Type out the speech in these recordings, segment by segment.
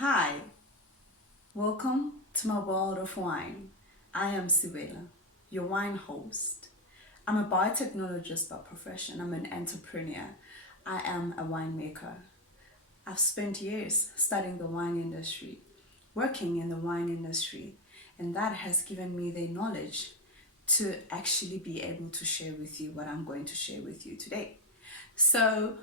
Hi, welcome to my world of wine. I am Sibela, your wine host. I'm a biotechnologist by profession. I'm an entrepreneur. I am a winemaker. I've spent years studying the wine industry, working in the wine industry, and that has given me the knowledge to actually be able to share with you what I'm going to share with you today. So,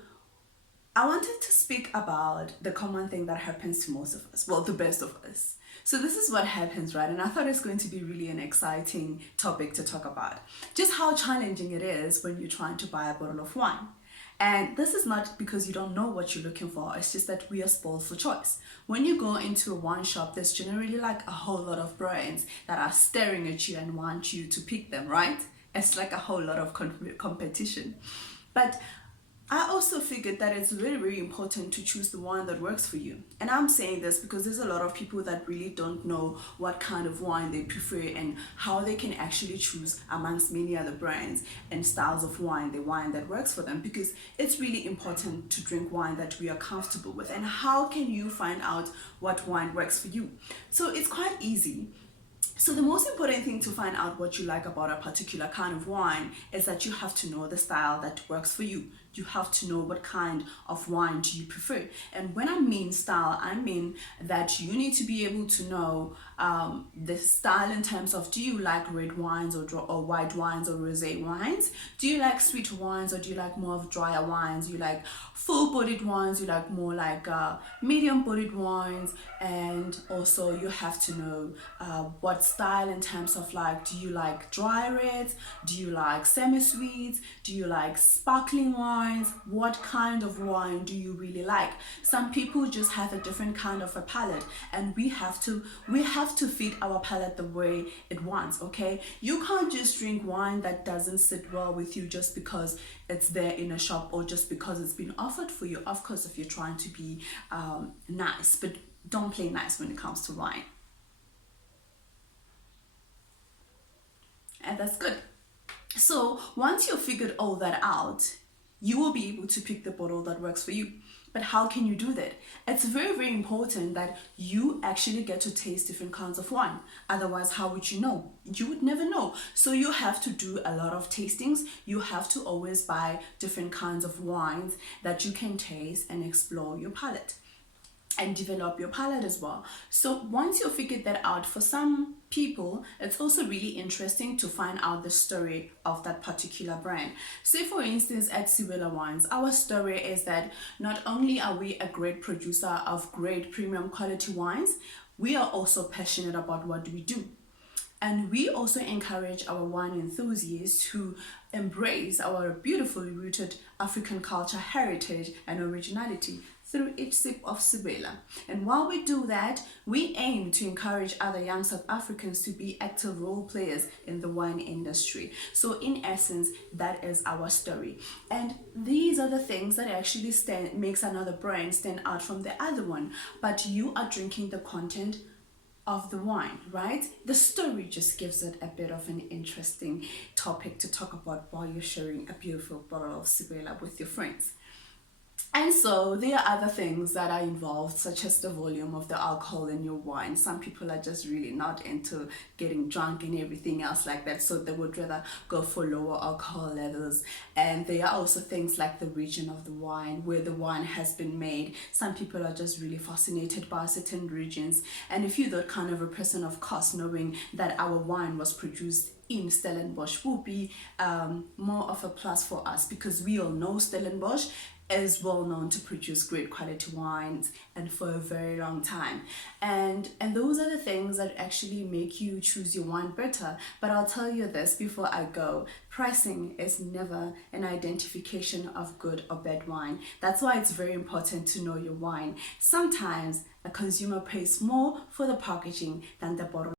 I wanted to speak about the common thing that happens to most of us, well, the best of us. So, this is what happens, right? And I thought it's going to be really an exciting topic to talk about. Just how challenging it is when you're trying to buy a bottle of wine. And this is not because you don't know what you're looking for, it's just that we are spoiled for choice. When you go into a wine shop, there's generally like a whole lot of brands that are staring at you and want you to pick them, right? It's like a whole lot of competition. But I also figured that it's very, very important to choose the wine that works for you. And I'm saying this because there's a lot of people that really don't know what kind of wine they prefer and how they can actually choose amongst many other brands and styles of wine, the wine that works for them. Because it's really important to drink wine that we are comfortable with. And how can you find out what wine works for you? So it's quite easy. So the most important thing to find out what you like about a particular kind of wine is that you have to know the style that works for you. You have to know what kind of wine do you prefer. And when I mean style, I mean that you need to be able to know the style in terms of, do you like red wines or white wines or rosé wines? Do you like sweet wines or do you like more of drier wines? You like full-bodied wines? You like more like medium-bodied wines? And also you have to know what style in terms of, like, do you like dry reds? Do you like semi-sweets? Do you like sparkling wines? What kind of wine do you really like? Some people just have a different kind of a palate, and we have to feed our palate the way it wants. Okay, you can't just drink wine that doesn't sit well with you just because it's there in a shop or just because it's been offered for you. Of course, if you're trying to be nice, but don't play nice when it comes to wine. And that's good. So once you've figured all that out, you will be able to pick the bottle that works for you. But how can you do that? It's very, very important that you actually get to taste different kinds of wine. Otherwise, how would you know? You would never know. So you have to do a lot of tastings. You have to always buy different kinds of wines that you can taste and explore your palate and develop your palate as well. So once you figured that out, for some people, it's also really interesting to find out the story of that particular brand. Say for instance, at Sibela Wines, our story is that not only are we a great producer of great premium quality wines, we are also passionate about what we do. And we also encourage our wine enthusiasts to embrace our beautifully rooted African culture, heritage, and originality through each sip of Sibela. And while we do that, we aim to encourage other young South Africans to be active role players in the wine industry. So in essence, that is our story. And these are the things that actually makes another brand stand out from the other one. But you are drinking the content of the wine, right? The story just gives it a bit of an interesting topic to talk about while you're sharing a beautiful bottle of Sibela with your friends. And so there are other things that are involved, such as the volume of the alcohol in your wine. Some people are just really not into getting drunk and everything else like that, so they would rather go for lower alcohol levels. And there are also things like the region of the wine, where the wine has been made. Some people are just really fascinated by certain regions. And if you're that kind of a person, of course, knowing that our wine was produced in Stellenbosch will be more of a plus for us, because we all know Stellenbosch is well known to produce great quality wines and for a very long time, and those are the things that actually make you choose your wine better. But I'll tell you this before I go: pricing is never an identification of good or bad wine. That's why it's very important to know your wine. Sometimes a consumer pays more for the packaging than the bottle